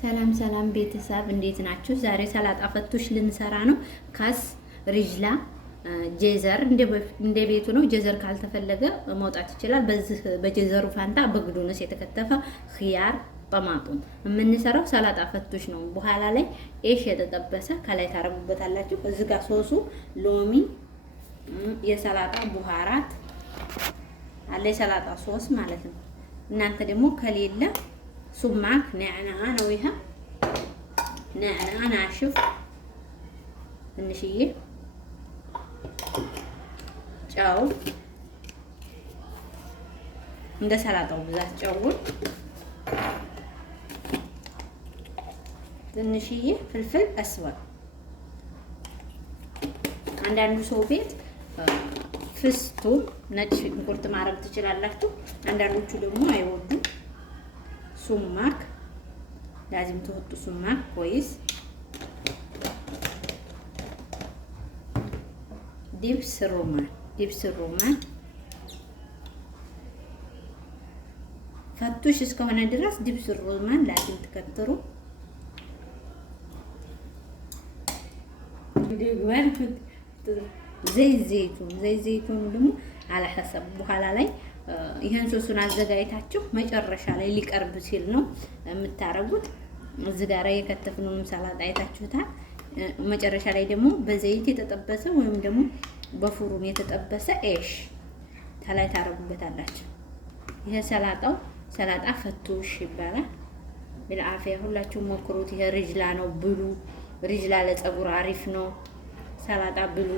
ሰላም ሰላም ቤተሰብ እንዴት ናችሁ? ዛሬ ሰላጣ ፈቱሽ ልንሰራ ነው። ካስ ሪጅላ ጄዘር እንደ ቤቱ ነው። ጄዘር ካልተፈለገ መውጣት ይችላል። በዚህ በጄዘሩ ፋንታ በግዱንስ የተከተፈ ኺያር ጠማጡም የምንሰራው ሰላጣ ፈቱሽ ነው። በኋላ ላይ ኤሽ የተጠበሰ ከላይ ታረጉበታላችሁ። እዚህ ጋር ሶሱ ሎሚ፣ የሰላጣ ቡሃራት አለ፣ የሰላጣ ሶስ ማለት ነው። እናንተ ደግሞ ከሌለ ሱማክ ነዕነዓ ነው። ይሄ ነዕነዓ ናሽፍ ትንሽዬ ጨው እንደ ሰላጣው ብዛት ጨውን፣ ትንሽዬ ፍልፍል አስዋድ። አንዳንዱ ሰው ቤት ፍስቱን ነጭ ሽንኩርት ማረግ ትችላላችሁ። አንዳንዶቹ ደግሞ አይወዱም። ሱማክ ላዚም ተወጡ ሱማክ ኮይስ ዲብስ ሮማን ፈቱሽ እስከሆነ ድረስ ዲብስ ሮማን ላዚም ተከተሩ። ዘይቱን ደግሞ አለሐሰብ በኋላ ላይ ይሄን ሶሱን አዘጋጅታችሁ መጨረሻ ላይ ሊቀርብ ሲል ነው የምታረጉት። እዚህ ጋር የከተፍነውን ሰላጣ አይታችሁታል። መጨረሻ ላይ ደግሞ በዘይት የተጠበሰ ወይም ደግሞ በፍሩን የተጠበሰ ኤሽ ተላይ ታረጉበታላችሁ። ይሄ ሰላጣ ፈቱሽ ይባላል። بالعافيه ሁላችሁም ሞክሩት። ይሄ ሪጅላ ነው፣ ብሉ። ሪጅላ ለፀጉር አሪፍ ነው። ሰላጣ ብሉ።